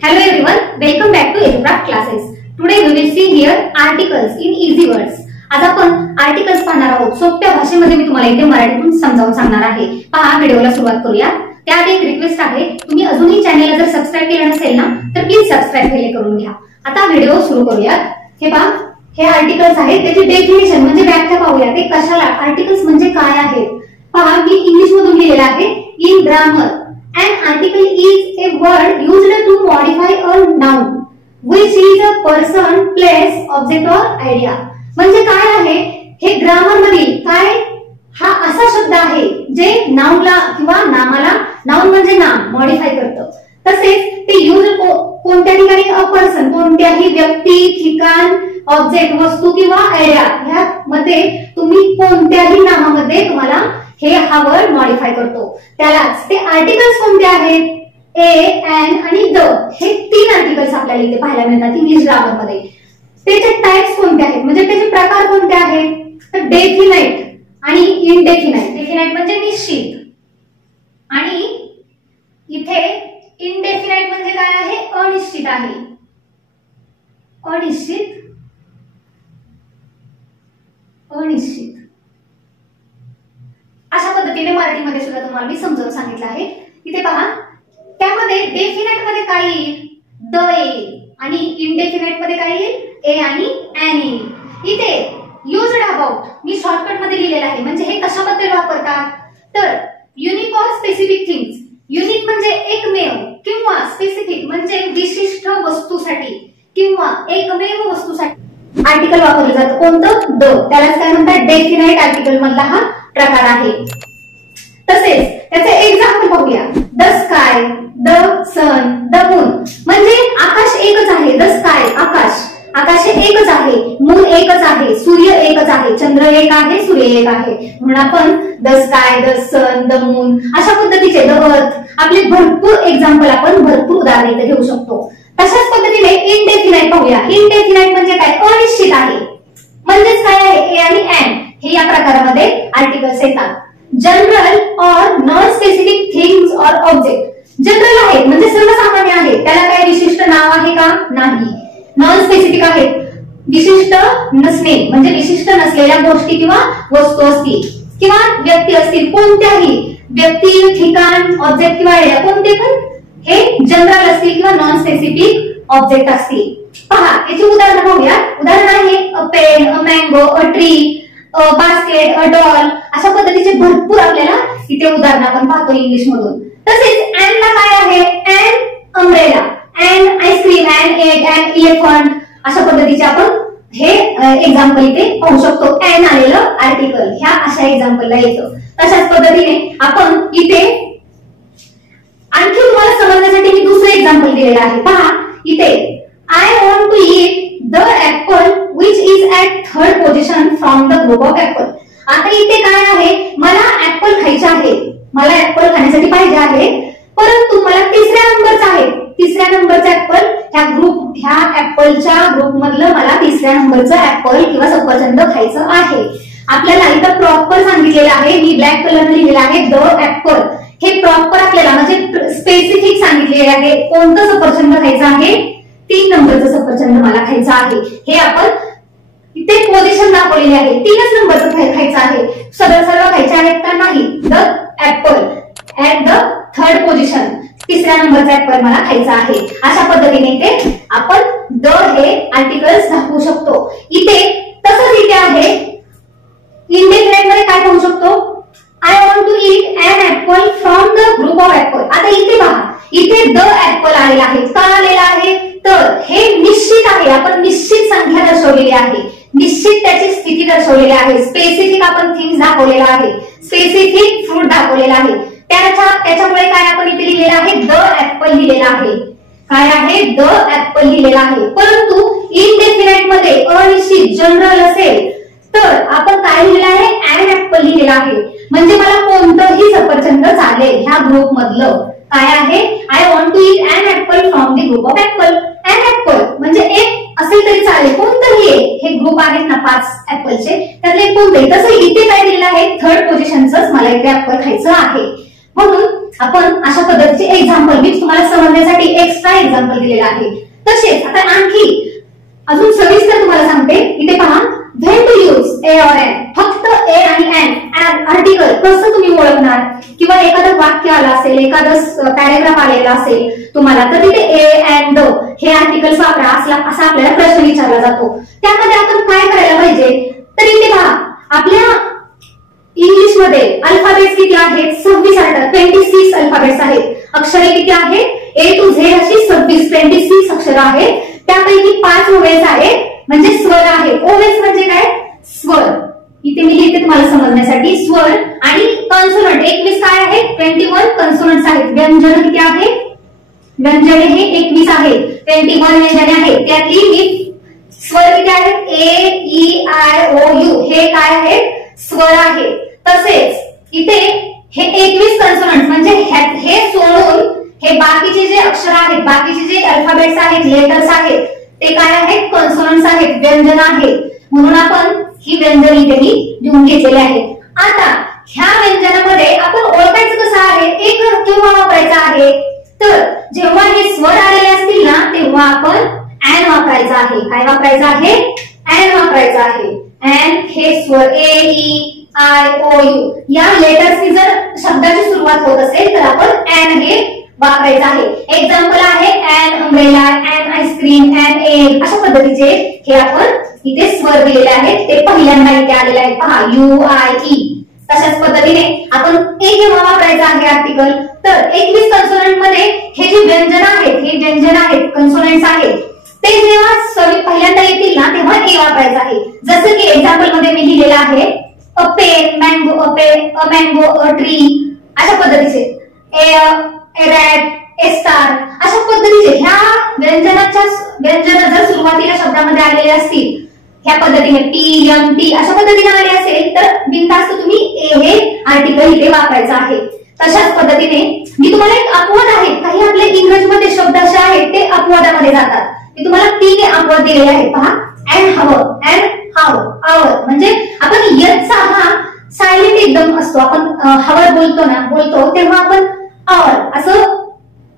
Hello everyone, welcome back to EduCraft classes. Today we will see here articles in easy words. आज आपण articles पाहणार आहोत. सोप्या भाषेमध्ये मी तुम्हाला इथे मराठीतून समजावून सांगणार आहे. पहा, व्हिडिओला सुरुवात करूया. त्यात एक रिक्वेस्ट आहे, तुम्ही अजूनही चॅनलला जर सबस्क्राइब केलं नसेल ना तर प्लीज सबस्क्राइब करून घ्या. आता व्हिडिओ सुरू करूया. हे पहा, हे आर्टिकल्स आहेत, त्याची डेफिनेशन म्हणजे व्याख्या पाहूया. ते कशाला, आर्टिकल्स म्हणजे काय आहेत. पहा, मी इंग्लिश मधून लिहिलेलं आहे. In grammar an article is a word used to modify a noun which is a person, place, object or idea. म्हणजे काय आहे, हे ग्रामर मधील काय हा असा शब्द आहे जे नाउनला किंवा नामाला, नाउन म्हणजे नाम, मॉडिफाय करतं. तसेच ते यूज कोणत्या ठिकाणी, अ पर्सन कोणत्याही व्यक्ती, ठिकाण, ऑब्जेक्ट वस्तू किंवा आयडिया ह्या मध्ये तुम्ही कोणत्याही नामामध्ये तुम्हाला हे हा वर्ड मॉडिफाय करतो. त्यालाच ते आर्टिकल्स कोणते आहेत, ए, एन आणि द, हे तीन आर्टिकल्स आपल्याला इथे पाहायला मिळतात इंग्लिश ग्रामर मध्ये. त्याचे टाइप्स कोणते आहेत म्हणजे त्याचे प्रकार कोणते आहेत, तर डेफिनाइट आणि इनडेफिनाइट. डेफिनाइट म्हणजे निश्चित आणि इथे इनडेफिनाइट म्हणजे काय आहे, अनिश्चित आहे. अनिश्चित, अनिश्चित अशा पद्धतीने मराठीमध्ये सुद्धा तुम्हाला मी समजावून सांगितलं आहे. इथे पहा, त्यामध्ये डेफिनाइट मध्ये काय येईल, द येईल आणि इनडेफिनाइट मध्ये काय येईल, ए आणि एन येईल. इथे युज्ड अबाउट मी शॉर्टकट मध्ये लिहिलेलं आहे. म्हणजे हे कशाबद्दल वापरतात, तर युनिक और स्पेसिफिक थिंग्स. युनिक म्हणजे एकमेव किंवा स्पेसिफिक म्हणजे विशिष्ट वस्तूसाठी किंवा एकमेव वस्तूसाठी आर्टिकल वापरलं जातं. कोणतं, द. त्यालाच काय म्हणतात, डेफिनाइट आर्टिकल मधला हा प्रकार आहे. तसेच त्याचे एक्झाम्पल पाहूया. The sky, the sun, the moon. म्हणजे आकाश एकच आहे, द स्काय आकाश, आकाश एकच आहे, मून एकच आहे, सूर्य एकच आहे, चंद्र एक आहे, सूर्य एक आहे. म्हणून आपण the sky, the sun, the moon अशा पद्धतीचे, द अर्थ, आपले भरपूर एक्झाम्पल, आपण भरपूर उदाहरण इथे घेऊ शकतो. तशाच पद्धतीने इनडेफिनाइट पाहूया. इनडेफिनाइट म्हणजे काय, अनिश्चित आहे. म्हणजेच काय आहे, ए आणि एन हे या प्रकारामध्ये आर्टिकल्स येतात. जनरल और नॉन स्पेसिफिक थिंग्स और ऑब्जेक्ट. जनरल आहे म्हणजे सर्वसामान्य आहे, त्याला काही विशिष्ट नाव आहे का, नाही. नॉन स्पेसिफिक आहे, विशिष्ट नसणे म्हणजे विशिष्ट नसलेल्या गोष्टी किंवा वस्तू असतील किंवा व्यक्ती असतील. कोणत्याही व्यक्ती, ठिकाण, ऑब्जेक्ट किंवा आयडिया कोणते पण हे जनरल असतील किंवा नॉन स्पेसिफिक ऑब्जेक्ट असतील. पहा, याची उदाहरण पाहूया. उदाहरण आहे a pen, a mango, a tree, basket, a doll. अशा पद्धतीचे भरपूर आपल्याला इथे उदाहरण आपण पाहतो इंग्लिश मधून. तसेच एन ला काय आहे, an umbrella, an ice cream, an egg, an elephant. अशा पद्धतीचे आपण हे एक्झाम्पल इथे पाहू शकतो. एन आलेलं आर्टिकल ह्या अशा एक्झाम्पलला येतं. तशाच पद्धतीने आपण इथे आणखी तुम्हाला समजण्यासाठी मी दुसरं एक्झाम्पल दिलेलं आहे. पहा, इथे I want to eat the apple which is at third position from the group of apple. आता इथे काय आहे, मला ऍपल खायचे आहे, मला ऍपल खाण्यासाठी पाहिजे आहे, परंतु मला तिसऱ्या नंबरचा आहे, तिसऱ्या नंबरचा ऍपल ह्या ऍपलच्या ग्रुप मधलं मला तिसऱ्या नंबरचं ऍपल किंवा सफरचंद खायचं आहे. आपल्याला इथं प्रॉपर सांगितलेलं आहे, मी ब्लॅक कलर लिहिलेला आहे द ऍपल. हे प्रॉपर आपल्याला म्हणजे स्पेसिफिक सांगितलेले आहे कोणतं सफरचंद खायचं आहे, 3 नंबरचं सफरचंद मला खायचं आहे. हे आपण इथे पोझिशन दाखवलेली आहे, 3च नंबरचं खायचं आहे. सर्व खायचे आहेत का, नाही. The apple at the third position, तिसऱ्या नंबरचा ऍपल मला खायचा आहे. अशा पद्धतीने इथे आपण द हे आर्टिकल्स दाखवू शकतो. इथे तसंच इथे आहे इनडेफिनाइट मध्ये काय पाहू शकतो, I want to eat an apple from the group of apple. आता इथे पहा, इथे द ऍपल आलेला आहे. का आलेला आहे, तर हे निश्चित आहे, आपण निश्चित संख्या दर्शवलेली आहे, निश्चित त्याची स्थिती दर्शवलेली आहे. स्पेसिफिक आपण थिंग्स दाखवलेला आहे, स्पेसिफिक फ्रूट दाखवलेला आहे. त्याच्यामुळे काय आपण इथे लिहिलेलं आहे, द ऍपल लिहिलेला आहे. काय आहे, द ऍपल लिहिलेला आहे. परंतु इनडेफिनाइट मध्ये अनिश्चित जनरल असेल तर आपण काय लिहिलेलं आहे, एन ऍपल लिहिलेला आहे. म्हणजे मला कोणतंही सफरचंद चालेल ह्या ग्रुप मधलं. काय आहे, I want to eat an apple from the group of apple. An apple म्हणजे एक असेल तरी चालेल, कोणतंही एक. हे ग्रुप आहेत ना 5 ऍपलचे, त्यातले कोणतेही. तसं इथे काय दिलेलं आहे, थर्ड पोझिशनच मला इथे ऍपल खायचं आहे. म्हणून आपण अशा पद्धतीचे एक्झाम्पल मी तुम्हाला समजण्यासाठी एक्स्ट्रा एक्झाम्पल दिलेला आहे. तसेच आता आणखी अजून सविस्तर तुम्हाला सांगते. इथे पहा, when to use a or an. फक्त ए आणि एन आर्टिकल कसं तुम्ही ओळखणार, किंवा एखादं वाक्य आलं असेल, एखादं पॅरेग्राफ आलेला असेल तुम्हाला, तर तिथे ए एन द हे आर्टिकल्स वापरा असा आपल्याला प्रश्न विचारला जातो. त्यामध्ये आपण काय करायला पाहिजे, तर इथे पहा आपल्या इंग्लिश मध्ये अल्फाबेट्स किती आहेत, 26 अल्फाबेट्स आहेत. अक्षरे किती आहेत, ए टू झेड अशी 26 अक्षरं आहेत. त्यापैकी 5 ओवेल्स आहेत, म्हणजे स्वर आहेत. ओवेल्स म्हणजे काय, स्वर. इथे मी लिहिते तुम्हाला समजण्यासाठी, स्वर. आणि कॉन्सोनंट 21 काय आहेत, 21 कॉन्सोनंट्स आहेत. व्यंजन किती आहेत, व्यंजने हे 21 आहेत, 21 व्यंजने आहेत. त्यातली मी स्वर किती आहेत, ए ई आय ओ यू हे काय आहेत, स्वर आहेत. तसेच इथे हे 21 कॉन्सोनंट्स म्हणजे हे सोडून हे बाकीचे जे अक्षर आहेत, बाकीचे जे अल्फाबेट्स आहेत, लेटर्स आहेत, ते काय आहेत, कॉन्सोनंट्स आहेत, व्यंजन आहेत. म्हणून आपण ही व्यंजन इथे लिहून घेतलेली आहेत. आता ह्या व्यंजनामध्ये आपण ओळखायचं कसं आहे, एक केव्हा वापरायचा आहे, तर जेव्हा हे स्वर आलेले असतील ना तेव्हा आपण एन वापरायचा आहे. काय वापरायचं आहे, एन वापरायचं आहे. एन हे स्वर ए ई आय ओ यू या लेटर्सनी जर शब्दाची सुरुवात होत असेल तर आपण एन हे वापरायचं आहे. एक्झाम्पल आहे an umbrella, an ice cream, an egg अशा पद्धतीचे हे आपण इथे स्वर दिलेले आहेत. ते पहिल्यांदा इथे आलेले आहेत पहा, यू आय ई. तशाच पद्धतीने आपण ए केव्हा वापरायचं आहे आर्टिकल, तर 21 कॉन्सोनंट मध्ये हे जे व्यंजन आहेत, हे व्यंजन आहेत, कॉन्सोनंट्स आहेत, ते जेव्हा पहिल्यांदा येतील ना तेव्हा ए वापरायचं आहे. जसं की एक्झाम्पल मध्ये मी लिहिलेलं आहे a pen, mango, a mango, a tree अशा पद्धतीचे, ए रॅट, ए स्टार अशा पद्धतीचे ह्या व्यंजन जर सुरुवातीला शब्दामध्ये आलेले असतील ह्या पद्धतीने पी एम टी अशा पद्धतीने आले असेल तर बिनधास्त तुम्ही ए हे आर्टिकल इथे वापरायचं आहे. तशाच पद्धतीने मी तुम्हाला एक अपवाद आहे, काही आपले इंग्रजीमध्ये शब्द असे आहेत ते अपवादामध्ये जातात. मी तुम्हाला 3 अपवाद दिलेले आहेत पहा, अँड हवर, अँड हाव, आवर. म्हणजे आपण यचा हा सायलेंट एकदम असतो. आपण हवर बोलतो तेव्हा आपण आवर असं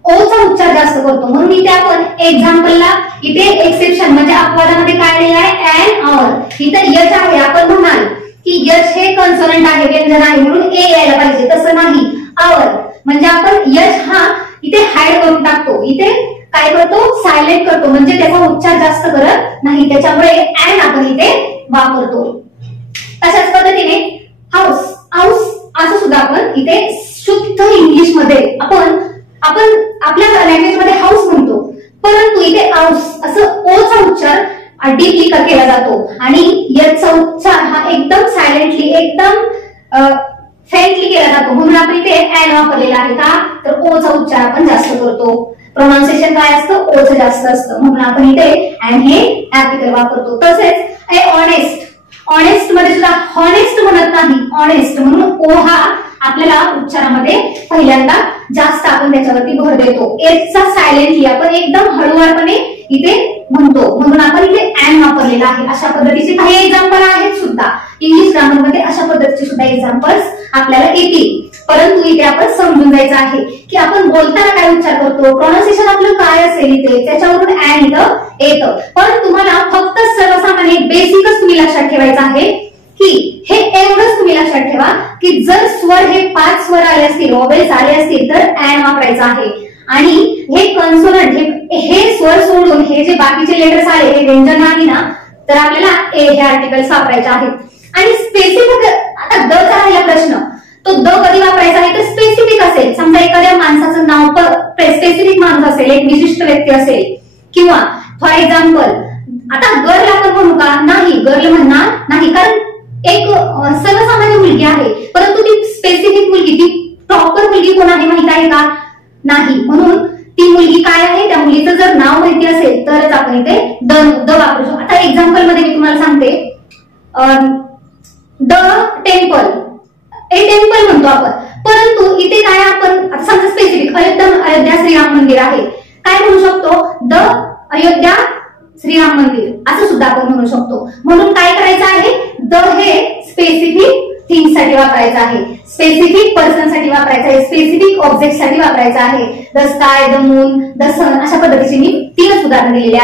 ओचा उच्चार जास्त करतो. म्हणून इथे आपण एक्झाम्पलला इथे एक्सेप्शन म्हणजे अपवादामध्ये काय आलेलं आहे, अँड आवर. इथे यच आहे, आपण म्हणाल की यच हे कॉन्सोनंट आहे, व्यंजन आहे, म्हणून ए यायला पाहिजे, तसं नाही. आवर म्हणजे आपण यच हा इथे हाईड करून टाकतो, इथे काय करतो, सायलेंट करतो, म्हणजे त्याचा उच्चार जास्त करत नाही. त्याच्यामुळे अँड आपण इथे वापरतो. तशाच पद्धतीने हाऊस, हाऊस असं सुद्धा आपण इथे शुद्ध इंग्लिश मध्ये आपण आपल्या लँग्वेज मध्ये हाऊस म्हणतो, परंतु इथे हाऊस असं ओचा उच्चार डीपली केला जातो आणि याचा उच्चार हा एकदम सायलेंटली, एकदम फेंटली केला जातो. म्हणून आपण इथे अँड वापरलेला आहे. का तर ओचा उच्चार आपण जास्त करतो. प्रोनाउन्सिएशन काय असतं, ओचं जास्त असतं, म्हणून आपण इथे अँड हे आर्टिकल वापरतो. तसेच ए ऑनेस्ट, ऑनेस्ट मध्ये सुद्धा हॉनेस्ट म्हणत नाही, ऑनेस्ट म्हणून ओ हा आपल्याला उच्चारामध्ये पहिल्यांदा जास्त आपण त्याच्यावरती भर देतो. एचा सायलेंटली आपण एकदम हळूवारपणे इथे म्हणतो, म्हणून आपण इथे अँड वापरलेला आहे. अशा पद्धतीचे काही एक्झाम्पल आहेत सुद्धा इंग्लिश ग्रामर मध्ये, अशा पद्धतीचे सुद्धा एक्झाम्पल्स आपल्याला येतील. परंतु इथे आपण समजून जायचं आहे की आपण बोलताना काय उच्चार करतो, प्रोनाउन्सिएशन आपलं काय असेल इथे, त्याच्यावरून अँड इथं येतं. पण तुम्हाला फक्त सर्वसामान्य बेसिकच तुम्ही लक्षात ठेवायचं आहे की हे एवढंच तुम्ही लक्षात ठेवा की जर स्वर हे 5 स्वर आले असतील, वोवेल्स आले असतील तर अँड वापरायचं आहे. आणि हे कॉन्सोनंट हे स्वर सोडून हे जे बाकीचे लेटर्स आले, हे व्यंजन आली ना, तर आपल्याला ए हे आर्टिकल्स वापरायचे आहेत. आणि स्पेसिफिक, आता द चा राहिला प्रश्न, तो द कधी वापरायचा आहे तर स्पेसिफिक असेल. समजा एखाद्या माणसाचं नाव स्पेसिफिक माणूस असेल, एक विशिष्ट व्यक्ती असेल, किंवा फॉर एक्झाम्पल आता गर्ल आपण म्हणू का, नाही गर्ल म्हणणार नाही, कारण एक सर्वसामान्य मुलगी आहे, परंतु ती स्पेसिफिक मुलगी, ती प्रॉपर मुलगी कोण आहे माहित आहे का, नाही. म्हणून ती मुलगी काय आहे, त्या मुलीचं जर नाव माहिती असेल तरच आपण इथे द वापरू शकतो. आता एक्झाम्पल मध्ये मी तुम्हाला सांगते, द टेम्पल, ए टेम्पल म्हणतो आपण, परंतु इथे काय आपण समजा स्पेसिफिक अयोध्या श्रीराम मंदिर आहे, काय म्हणू शकतो, द अयोध्या श्रीराम मंदिर असं सुद्धा आपण म्हणू शकतो. म्हणून काय करायचं आहे, द हे स्पेसिफिक थिंग्स साठी वापरायचा आहे, स्पेसिफिक पर्सन साठी वापरायचा आहे, स्पेसिफिक ऑब्जेक्ट साठी वापरायचा आहे. The sky, the moon, the sun अशा पद्धतीची मी 3च उदाहरणं दिलेली आहेत.